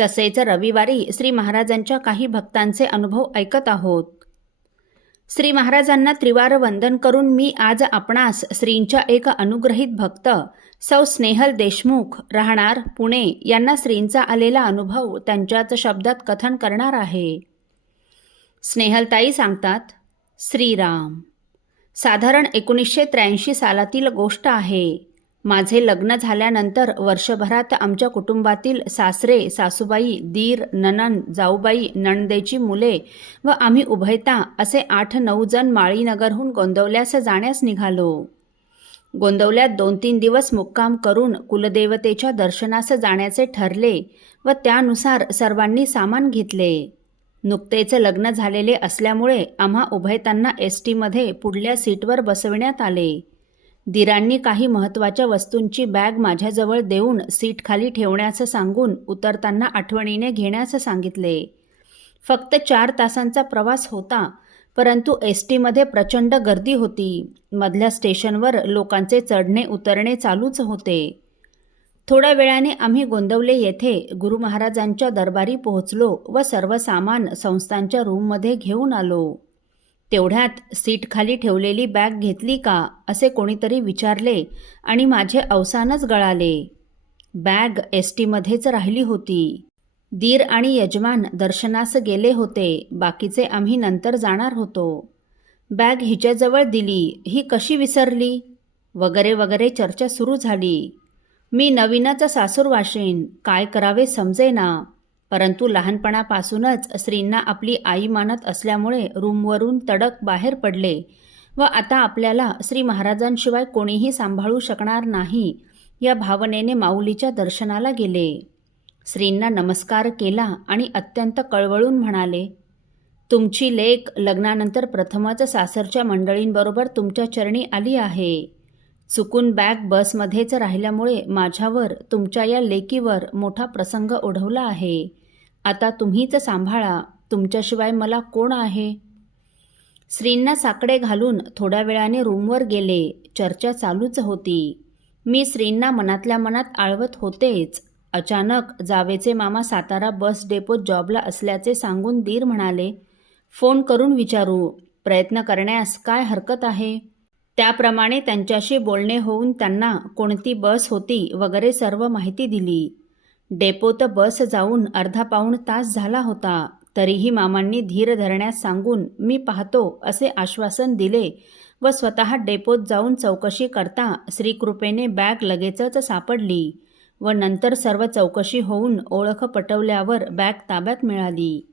तसेच रविवारी श्री महाराजांच्या काही भक्तांचे अनुभव ऐकत आहोत. श्री महाराजांना त्रिवार वंदन करून मी आज आपणास श्रींच्या एक अनुग्रहित भक्त सौ स्नेहल देशमुख राहणार पुणे यांना श्रींचा आलेला अनुभव त्यांच्याच शब्दात कथन करणार आहे. स्नेहलताई सांगतात श्रीराम साधारण एकोणीसशे त्र्याऐंशी सालातील गोष्ट आहे. माझे लग्न झाल्यानंतर वर्षभरात आमच्या कुटुंबातील सासरे सासूबाई दीर ननन जाऊबाई नणदेची मुले व आम्ही उभयता असे आठ नऊ जण माळीनगरहून गोंदवल्यास जाण्यास निघालो. गोंदवल्यात दोन तीन दिवस मुक्काम करून कुलदेवतेच्या दर्शनास जाण्याचे ठरले व त्यानुसार सर्वांनी सामान घेतले. नुकतेच लग्न झालेले असल्यामुळे आम्हा उभयतांना एस टीमध्ये पुढल्या सीटवर बसविण्यात आले. दिरांनी काही महत्त्वाच्या वस्तूंची बॅग माझ्याजवळ देऊन सीट खाली ठेवण्याचं सांगून उतरताना आठवणीने घेण्याचं सांगितले. फक्त चार तासांचा प्रवास होता परंतु एस टीमध्ये प्रचंड गर्दी होती. मधल्या स्टेशनवर लोकांचे चढणे उतरणे चालूच होते. थोड्या वेळाने आम्ही गोंदवले येथे गुरु महाराजांच्या दरबारी पोहोचलो व सर्व सामान संस्थांच्या रूममध्ये घेऊन आलो. तेवढ्यात सीट खाली ठेवलेली बॅग घेतली का असे कोणीतरी विचारले आणि माझे अवसानच गळाले. बॅग एस टीमध्येच राहिली होती. दीर आणि यजमान दर्शनास गेले होते. बाकीचे आम्ही नंतर जाणार होतो. बॅग हिच्याजवळ दिली. ही कशी विसरली? वगैरे वगैरे चर्चा सुरू झाली. मी नवीनच सासूर वाशीन. काय करावे समजेना. परंतु लहानपणापासूनच स्त्रींना आपली आई मानत असल्यामुळे रूमवरून तडक बाहेर पडले व आता आपल्याला श्री महाराजांशिवाय कोणीही सांभाळू शकणार नाही या भावनेने माऊलीच्या दर्शनाला गेले. श्रींना नमस्कार केला आणि अत्यंत कळवळून म्हणाले तुमची लेख लग्नानंतर प्रथमच सासरच्या मंडळींबरोबर तुमच्या चरणी आली आहे. चुकून बॅग बसमध्येच राहिल्यामुळे माझ्यावर तुमच्या या लेकीवर मोठा प्रसंग ओढवला आहे. आता तुम्हीच सांभाळा. तुमच्याशिवाय मला कोण आहे? श्रींना साकडे घालून थोड्या वेळाने रूमवर गेले. चर्चा चालूच होती. मी श्रींना मनातल्या मनात आळवत होतेच. अचानक जावेचे मामा सातारा बस डेपोत जॉबला असल्याचे सांगून दीर म्हणाले फोन करून विचारू. प्रयत्न करण्यास काय हरकत आहे? त्याप्रमाणे त्यांच्याशी बोलणे होऊन त्यांना कोणती बस होती वगैरे सर्व माहिती दिली. डेपोत बस जाऊन अर्धा पाऊण तास झाला होता. तरीही मामांनी धीर धरण्यास सांगून मी पाहतो असे आश्वासन दिले व स्वतः डेपोत जाऊन चौकशी करता श्रीकृपेने बॅग लगेचच सापडली व नंतर सर्व चौकशी होऊन ओळख पटवल्यावर बॅग ताब्यात मिळाली.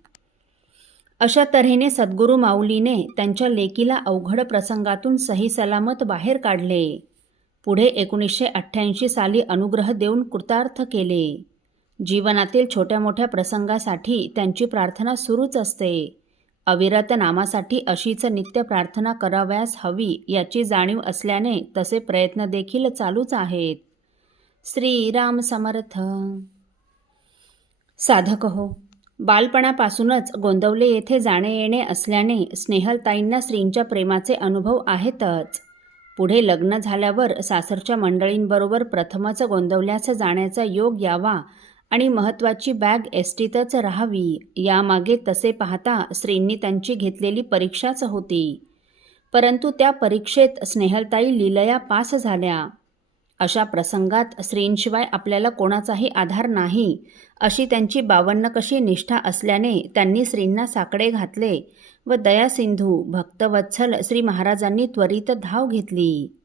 अशा तऱ्हेने सद्गुरू माऊलीने त्यांच्या लेकीला अवघड प्रसंगातून सही सलामत बाहेर काढले. पुढे एकोणीसशे अठ्ठ्याऐंशी साली अनुग्रह देऊन कृतार्थ केले. जीवनातील छोट्या मोठ्या प्रसंगासाठी त्यांची प्रार्थना सुरूच असते. अविरत नामासाठी अशीच नित्य प्रार्थना करावयास हवी याची जाणीव असल्याने तसे प्रयत्न देखील चालूच आहेत. श्रीराम समर्थ. साधक हो बालपणापासूनच गोंदवले येथे जाणे येणे असल्याने स्नेहलताईंना श्रींच्या प्रेमाचे अनुभव आहेतच. पुढे लग्न झाल्यावर सासरच्या मंडळींबरोबर प्रथमच गोंदवल्यास जाण्याचा योग यावा आणि महत्त्वाची बॅग एसटीतच राहावी. यामागे तसे पाहता श्रींनी त्यांची घेतलेली परीक्षाच होती. परंतु त्या परीक्षेत स्नेहलताई लिलया पास झाल्या. अशा प्रसंगात स्त्रींशिवाय आपल्याला कोणाचाही आधार नाही. अशी त्यांची बावन्न कशी निष्ठा असल्याने त्यांनी श्रींना साकडे घातले व दयासिंधू भक्तवत्सल श्री महाराजांनी त्वरित धाव घेतली.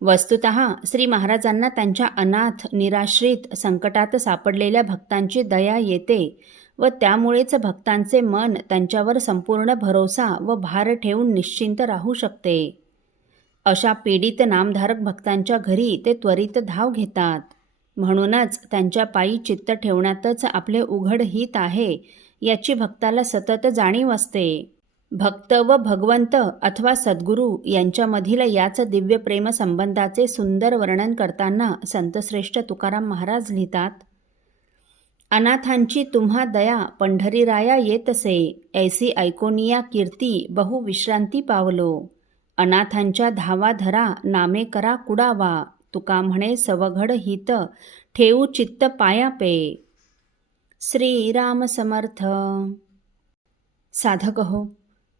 वस्तुत श्री महाराजांना त्यांच्या अनाथ निराश्रित संकटात सापडलेल्या भक्तांची दया येते व त्यामुळेच भक्तांचे मन त्यांच्यावर संपूर्ण भरोसा व भार ठेवून निश्चिंत राहू शकते. अशा पीडित नामधारक भक्तांच्या घरी ते त्वरित धाव घेतात. म्हणूनच त्यांच्या पायी चित्त ठेवण्यातच आपले उघड हित आहे याची भक्ताला सतत जाणीव असते. भक्त व भगवंत अथवा सद्गुरू यांच्यामधील याच दिव्य प्रेम संबंधाचे सुंदर वर्णन करताना संतश्रेष्ठ तुकाराम महाराज लिहितात अनाथांची तुम्हा दया पंढरीराया येतसे ऐसी ऐकोनिया कीर्ती बहु विश्रांती पावलो. अनाथांच्या धावा धरा नामे करा कुडावा. तुका म्हणे सवघड हित ठेवू चित्त पाया पे. श्रीराम समर्थ. साधक हो.